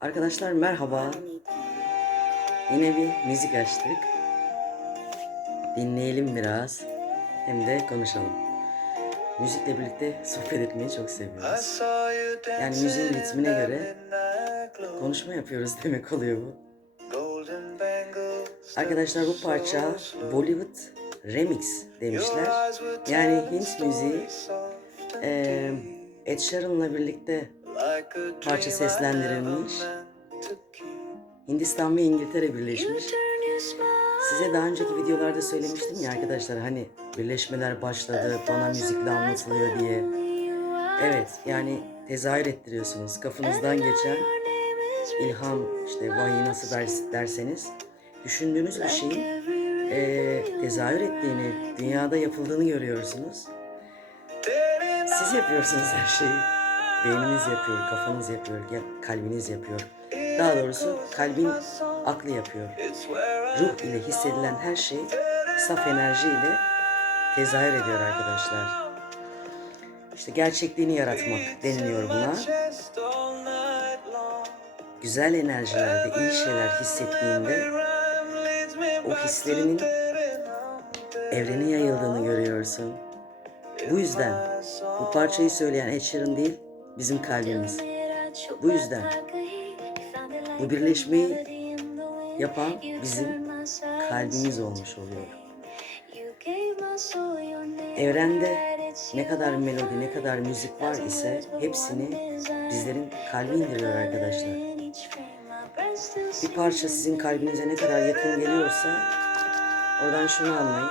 Arkadaşlar merhaba. Yine bir müzik açtık. Dinleyelim biraz. Hem de konuşalım. Müzikle birlikte sohbet etmeyi çok seviyoruz. Yani müziğin ritmine göre Konuşma yapıyoruz demek oluyor bu. Arkadaşlar bu parça Bollywood Remix demişler. Yani Hint müziği eee Ed Sheeran'la birlikte parça seslendirilmiş. Hindistan ve İngiltere birleşmiş. Size daha önceki videolarda söylemiştim ya arkadaşlar hani birleşmeler başladı bana müzikle anlatılıyor diye. Evet yani tezahür ettiriyorsunuz. Kafanızdan geçen ilham işte vahiy nasıl ders, derseniz düşündüğünüz bir şeyin eee tezahür ettiğini, dünyada yapıldığını görüyorsunuz. Siz yapıyorsunuz her şeyi. Beyniniz yapıyor, kafanız yapıyor, kalbiniz yapıyor. Daha doğrusu kalbin aklı yapıyor. Ruh ile hissedilen her şey saf enerji ile tezahür ediyor arkadaşlar. İşte gerçekliğini yaratmak deniliyor buna. Güzel enerjilerde iyi şeyler hissettiğinde o hislerinin evrene yayıldığını görüyorsun. Bu yüzden bu parçayı söyleyen Ed Sheeran değil, bizim kalbimiz. Bu yüzden Bu birleşmeyi yapan bizim kalbimiz olmuş oluyor. Evrende ne kadar melodi, ne kadar müzik var ise hepsini bizlerin kalbi indiriyor arkadaşlar. Bir parça sizin kalbinize ne kadar yakın geliyorsa oradan şunu anlayın.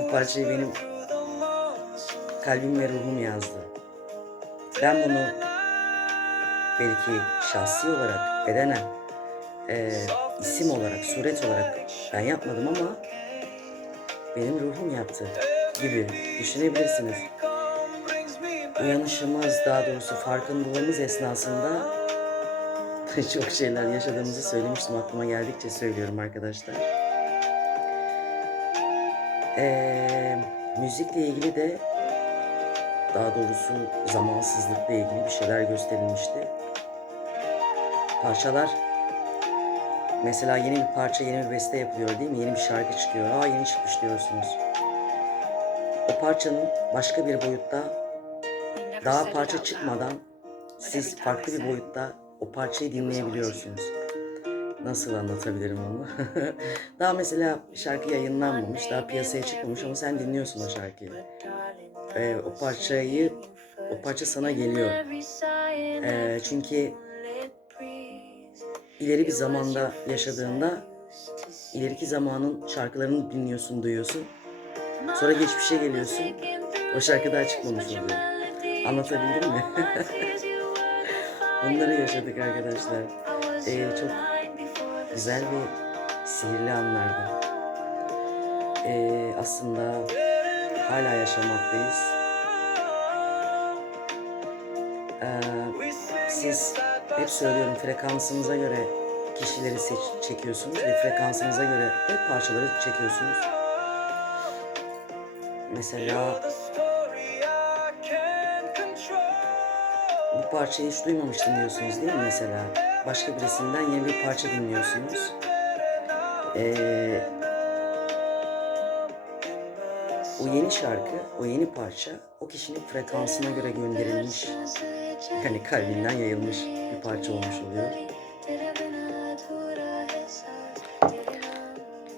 Bu parçayı benim kalbim ve ruhum yazdı. Ben bunu belki şahsi olarak, bedenen, eee, isim olarak, suret olarak ben yapmadım ama benim ruhum yaptı gibi düşünebilirsiniz. Uyanışımız, daha doğrusu farkındalığımız esnasında çok şeyler yaşadığımızı söylemiştim. Aklıma geldikçe söylüyorum arkadaşlar. Eee, müzikle ilgili de daha doğrusu zamansızlıkla ilgili bir şeyler gösterilmişti. Parçalar mesela yeni bir parça, yeni bir beste yapılıyor değil mi? Yeni bir şarkı çıkıyor. Aa yeni çıkmış diyorsunuz. O parçanın başka bir boyutta daha parça çıkmadan siz farklı bir boyutta o parçayı dinleyebiliyorsunuz. Nasıl anlatabilirim onu? daha mesela şarkı yayınlanmamış, daha piyasaya çıkmamış ama sen dinliyorsun o şarkıyı. Ee, o parçayı, o parça sana geliyor. Ee, çünkü ileri bir zamanda yaşadığında ileriki zamanın şarkılarını dinliyorsun, duyuyorsun. Sonra geçmişe geliyorsun. O şarkı daha çıkmamış oluyor. Anlatabildim mi? Bunları yaşadık arkadaşlar. Ee, çok güzel bir sihirli anlardı. Ee, aslında hala yaşamaktayız. Ee, siz hep söylüyorum frekansınıza göre kişileri seç, çekiyorsunuz ve frekansınıza göre hep parçaları çekiyorsunuz. Mesela bu parçayı hiç duymamıştım diyorsunuz değil mi mesela? Başka birisinden yeni bir parça dinliyorsunuz. Ee, o yeni şarkı, o yeni parça o kişinin frekansına göre gönderilmiş, yani kalbinden yayılmış bir parça olmuş oluyor.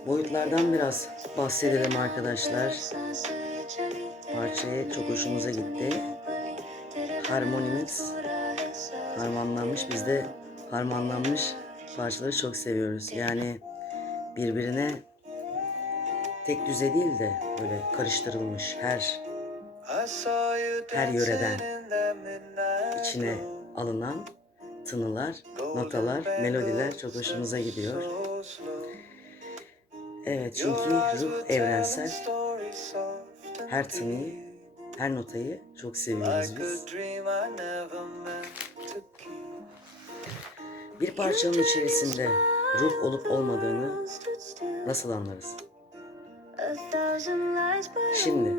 Boyutlardan biraz bahsedelim arkadaşlar. Parçaya çok hoşumuza gitti. Harmonimiz harmanlanmış. Biz de harmanlanmış parçaları çok seviyoruz. Yani birbirine tek düze değil de böyle karıştırılmış her her yöreden içine alınan tınılar, notalar, melodiler çok hoşumuza gidiyor. Evet çünkü ruh evrensel. Her tınıyı, her notayı çok seviyoruz biz. Bir parçanın içerisinde ruh olup olmadığını nasıl anlarız? Şimdi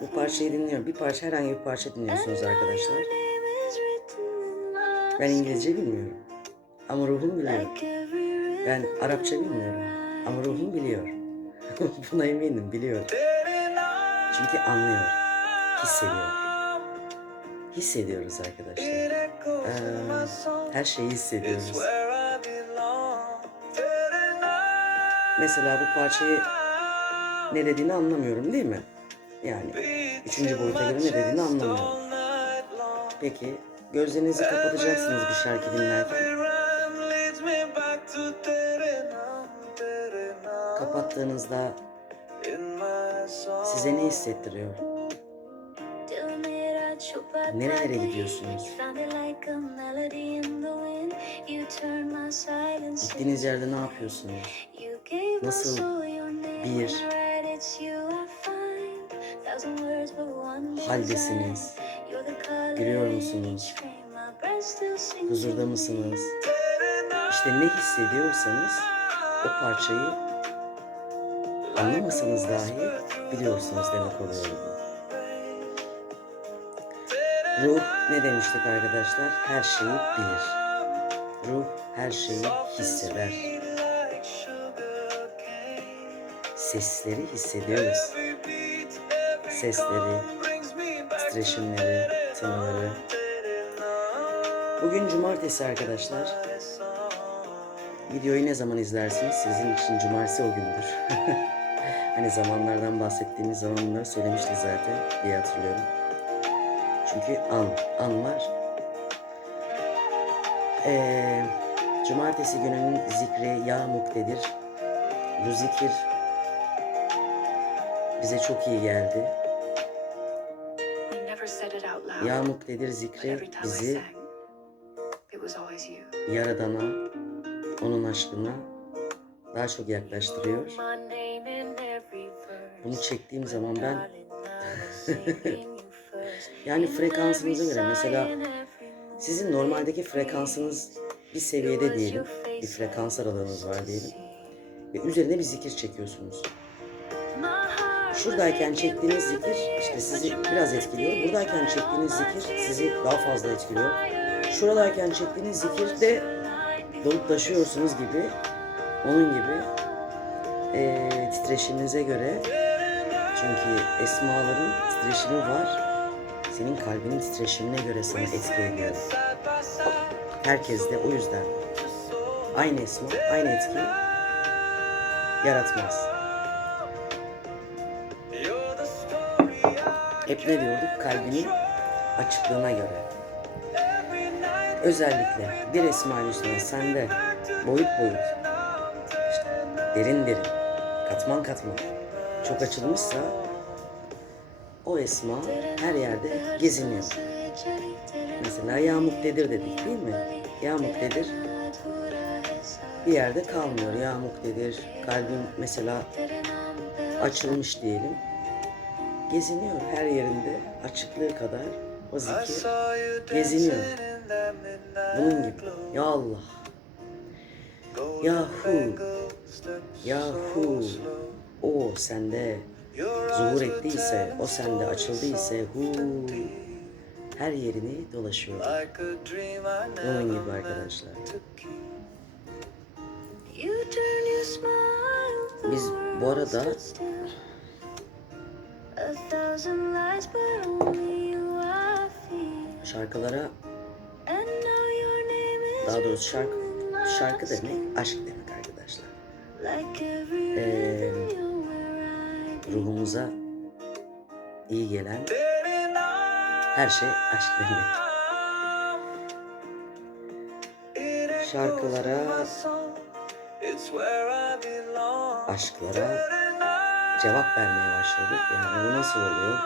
bu parçayı dinliyorum. Bir parça herhangi bir parça dinliyorsunuz arkadaşlar. Ben İngilizce bilmiyorum. Ama ruhum biliyor. Ben Arapça bilmiyorum. Ama ruhum biliyor. Buna eminim biliyor. Çünkü anlıyor. Hissediyor. Hissediyoruz arkadaşlar. Ee, her şeyi hissediyoruz. Mesela bu parçayı ne dediğini anlamıyorum değil mi? Yani üçüncü boyuta göre ne dediğini anlamıyorum. Peki gözlerinizi kapatacaksınız bir şarkı dinlerken. Kapattığınızda size ne hissettiriyor? Nerelere gidiyorsunuz? Gittiğiniz yerde ne yapıyorsunuz? Nasıl bir Haldesiniz? Gülüyor musunuz? Huzurda mısınız? İşte ne hissediyorsanız o parçayı anlamasanız dahi biliyorsunuz demek oluyor bu. Ruh ne demiştik arkadaşlar? Her şeyi bilir. Ruh her şeyi hisseder. Sesleri hissediyoruz. Sesleri, titreşimleri, tınıları. Bugün cumartesi arkadaşlar. Videoyu ne zaman izlersiniz? Sizin için cumartesi o gündür. hani zamanlardan bahsettiğimiz zaman söylemiştik zaten diye hatırlıyorum. Çünkü an, an var. Ee, cumartesi gününün zikri ya muktedir. Bu zikir bize çok iyi geldi. Ya muktedir zikri bizi Yaradan'a, onun aşkına daha çok yaklaştırıyor. Bunu çektiğim zaman ben yani frekansınıza göre mesela sizin normaldeki frekansınız bir seviyede diyelim. Bir frekans aralığınız var diyelim. Ve üzerine bir zikir çekiyorsunuz. Şuradayken çektiğiniz zikir işte sizi biraz etkiliyor. Buradayken çektiğiniz zikir sizi daha fazla etkiliyor. Şuradayken çektiğiniz zikir de dolup taşıyorsunuz gibi onun gibi eee titreşiminize göre çünkü esmaların titreşimi var. Senin kalbinin titreşimine göre sana etki ediyor. Herkes de o yüzden aynı esma, aynı etki yaratmaz. Hep ne diyorduk? Kalbinin açıklığına göre. Özellikle bir Hüsna sende boyut boyut, işte derin derin, katman katman çok açılmışsa o esma her yerde geziniyor. Mesela ya muktedir dedik değil mi? Ya muktedir bir yerde kalmıyor. Ya muktedir kalbim mesela açılmış diyelim. Geziniyor her yerinde açıklığı kadar o zikir geziniyor. Bunun gibi. Ya Allah. Yahu. Yahu. O sende zuhur ettiyse, o sende açıldıysa hu her yerini dolaşıyor. Bunun gibi arkadaşlar. Biz bu arada şarkılara daha doğrusu şarkı şarkı demek aşk demek arkadaşlar. Ee, ruhumuza iyi gelen her şey aşk demek. Şarkılara, aşklara cevap vermeye başladık. Yani bu nasıl oluyor?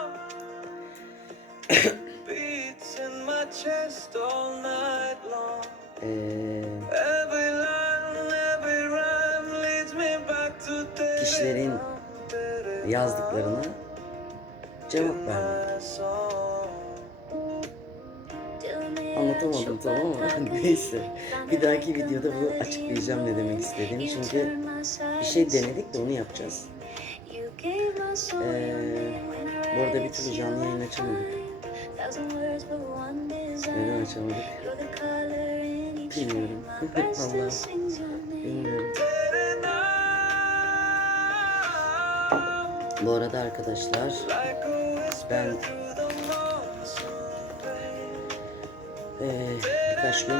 Ee, kişilerin yazdıklarına cevap vermek. Anlatamadım tamam mı? Neyse. Bir dahaki videoda bunu açıklayacağım ne demek istediğimi. Çünkü bir şey denedik de onu yapacağız. Ee, bu arada bir türlü canlı yayın açamadık. Neden açamadık? Bilmiyorum. Vallahi bilmiyorum. Bu arada arkadaşlar ben eee, birkaç gün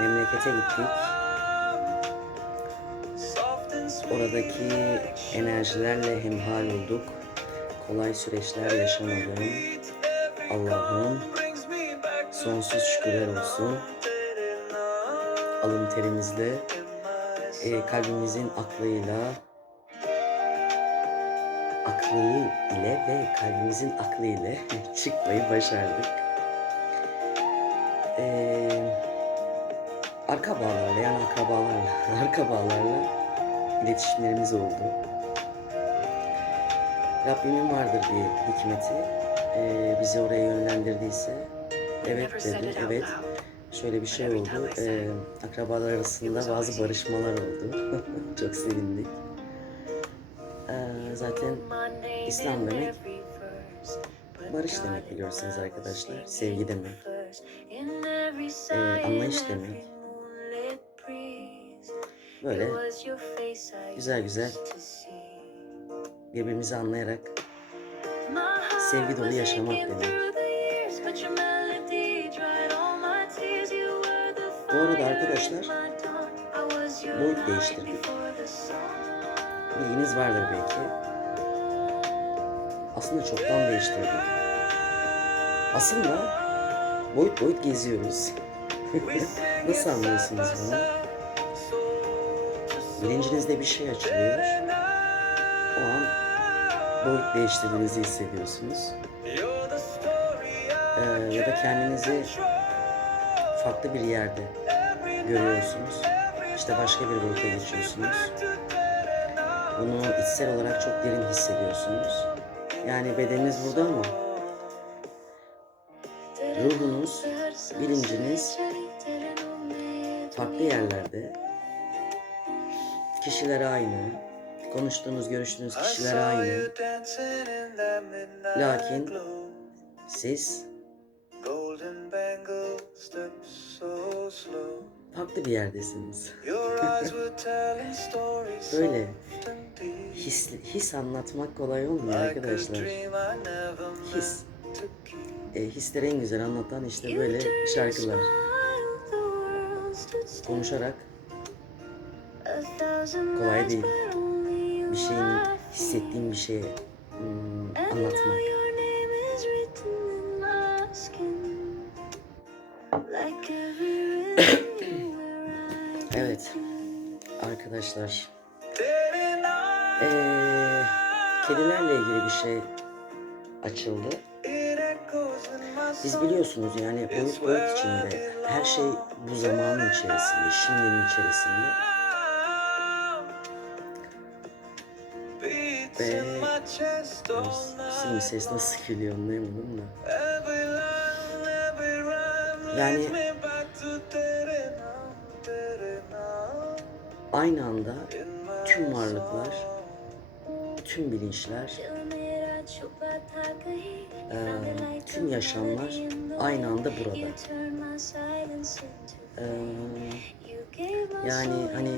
memlekete gittik. Oradaki enerjilerle hemhal olduk. Kolay süreçler yaşamadım. Allah'ım sonsuz şükürler olsun. Alın terimizle, e, kalbimizin aklıyla, aklı ile ve kalbimizin aklı ile çıkmayı başardık. Ee, arka bağlarla yani akrabalarla, arka bağlarla iletişimlerimiz oldu. Rabbimin vardır bir hikmeti. Ee, bizi oraya yönlendirdiyse evet dedim, evet. Şöyle bir şey oldu. Ee, akrabalar arasında bazı barışmalar oldu. Çok sevindik. Ee, zaten İslam demek barış demek biliyorsunuz arkadaşlar. Sevgi demek. Ee, anlayış demek. Böyle güzel güzel birbirimizi anlayarak sevgi dolu yaşamak demek. Bu arada arkadaşlar boyut değiştirdik. Bilginiz vardır belki. Aslında çoktan değiştirdik. Aslında boyut boyut geziyoruz. Nasıl anlıyorsunuz bunu? Bilincinizde bir şey açılıyor. O an boyut değiştirdiğinizi hissediyorsunuz. Ee, ya da kendinizi farklı bir yerde görüyorsunuz. İşte başka bir boyuta geçiyorsunuz. Bunu içsel olarak çok derin hissediyorsunuz. Yani bedeniniz burada ama ruhunuz, bilinciniz farklı yerlerde. Kişiler aynı. Konuştuğunuz, görüştüğünüz kişiler aynı. Lakin siz farklı bir yerdesiniz. Böyle his, his anlatmak kolay olmuyor arkadaşlar. His. E, hisleri en güzel anlatan işte böyle şarkılar. Konuşarak kolay değil. bir şeyin hissettiğim bir şeye hmm, anlatmak. Evet arkadaşlar. Ee, kedilerle ilgili bir şey açıldı. Biz biliyorsunuz yani boyut boyut içinde her şey bu zamanın içerisinde, şimdinin içerisinde. Sizin night. ses nasıl geliyor anlayamadım da. Yani-. Aynı anda tüm varlıklar, tüm bilinçler, tüm yaşamlar aynı anda burada. yani hani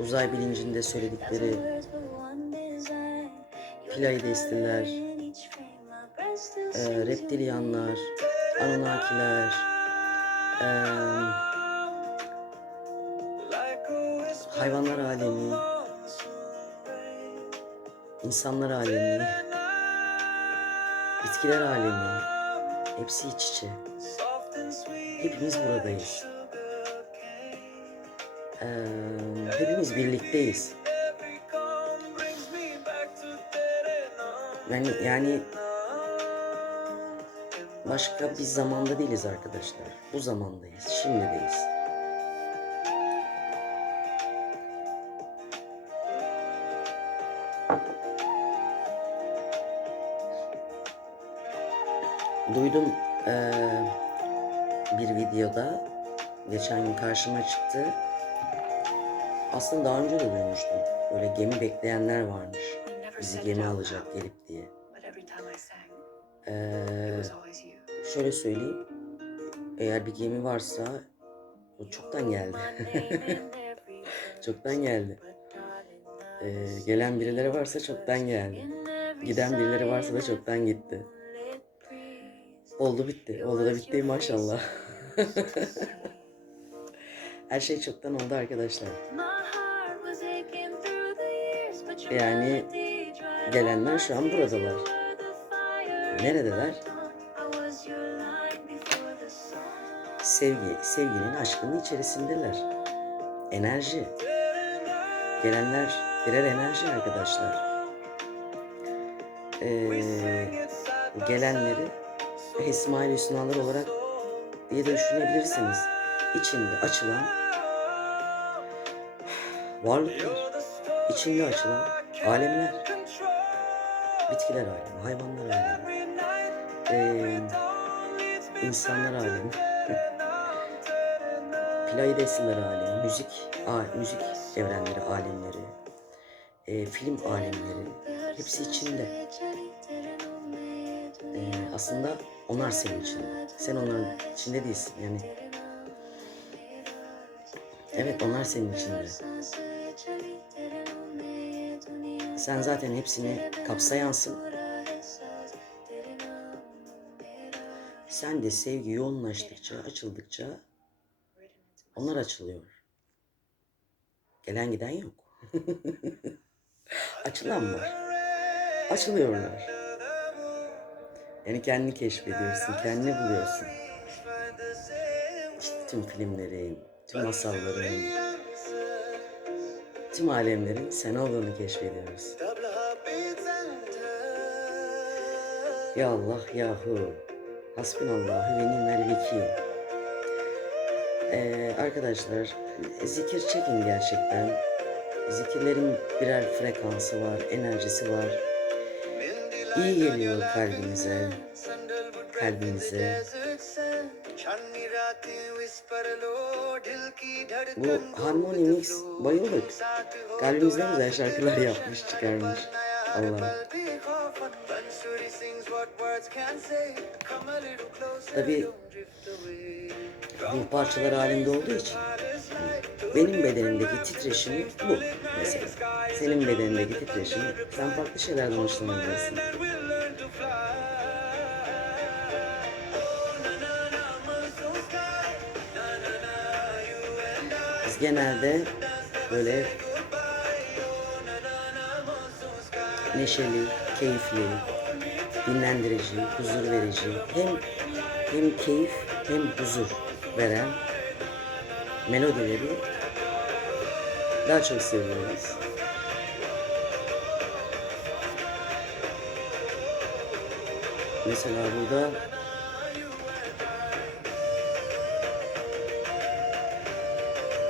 uzay bilincinde söyledikleri Filaydestiler, eee, reptilyanlar, Anunnakiler, whisper hayvanlar alemi, insanlar alemi, bitkiler alemi, hepsi iç içe. Hepimiz buradayız. Eee, hepimiz birlikteyiz. Yani, yani başka bir zamanda değiliz arkadaşlar. Bu zamandayız, şimdideyiz. Duydum eee, bir videoda geçen gün karşıma çıktı. Aslında daha önce de duymuştum. Böyle gemi bekleyenler varmış. Bizi gemi alacak gelip diye. You. şöyle söyleyeyim. Eğer bir gemi varsa o çoktan geldi. çoktan geldi. Ee, gelen birileri varsa çoktan geldi. Giden birileri varsa da çoktan gitti. Oldu bitti. Oldu da bitti maşallah. Her şey çoktan oldu arkadaşlar. Yani gelenler şu an buradalar. Neredeler? Sevgi, sevginin, aşkının içerisindeler. Enerji. Gelenler birer enerji arkadaşlar. Ee, gelenleri İsmail Hüsnalar olarak diye de düşünebilirsiniz. İçinde açılan varlıklar, içinde açılan alemler, bitkiler alemi, hayvanlar alemi, ee, insanlar alemi, Playdesiler alemi, müzik, a, müzik evrenleri, alemleri, e, film alemleri, hepsi içinde. Ee, aslında onlar senin içinde. Sen onların içinde değilsin yani. Evet onlar senin içinde. Sen zaten hepsini kapsayansın. Sen de sevgi yoğunlaştıkça, açıldıkça onlar açılıyor. Gelen giden yok. Açılan var. Açılıyorlar. Yani kendini keşfediyorsun, kendini buluyorsun. Tüm filmlerin, tüm masalların, tüm alemlerin sen olduğunu keşfediyoruz. Ya Allah yahu. Hasbinallahu ve nimel vekil. Ee, arkadaşlar zikir çekin gerçekten. Zikirlerin birer frekansı var, enerjisi var. İyi geliyor kalbinize, kalbinize. Bu Harmony Mix bayıldık. Kalbimiz ne güzel şarkılar yapmış, çıkarmış. Allah. Tabii bu parçalar halinde olduğu için benim bedenimdeki titreşimi bu mesela. Senin bedenindeki titreşimi sen farklı şeylerden hoşlanabilirsin. Biz genelde böyle neşeli, keyifli, dinlendirici, huzur verici, hem hem keyif hem huzur veren melodileri daha çok seviyoruz. Mesela burada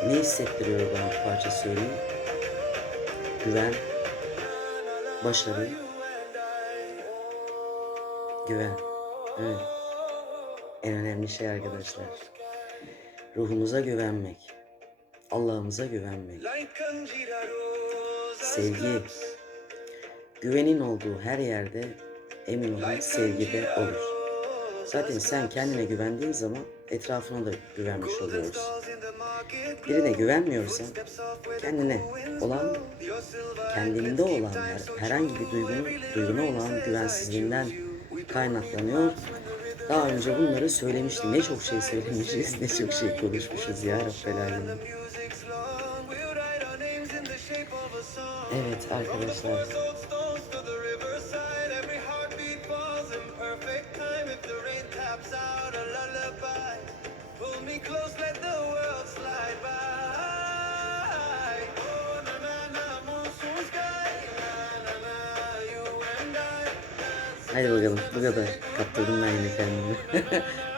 ne hissettiriyor bana bu parça söyleyeyim? Güven, başarı, güven. Evet. En önemli şey arkadaşlar. Ruhumuza güvenmek. Allah'ımıza güvenmek. Sevgi. Güvenin olduğu her yerde emin olun sevgide olur. Zaten sen kendine güvendiğin zaman etrafına da güvenmiş oluyoruz. Birine güvenmiyorsan kendine olan, kendinde olan her, herhangi bir duygunun, duyguna olan güvensizliğinden kaynaklanıyor. Daha önce bunları söylemiştim. Ne çok şey söylemişiz, ne çok şey konuşmuşuz ya Rabbel. Evet arkadaşlar.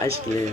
Aşk ile.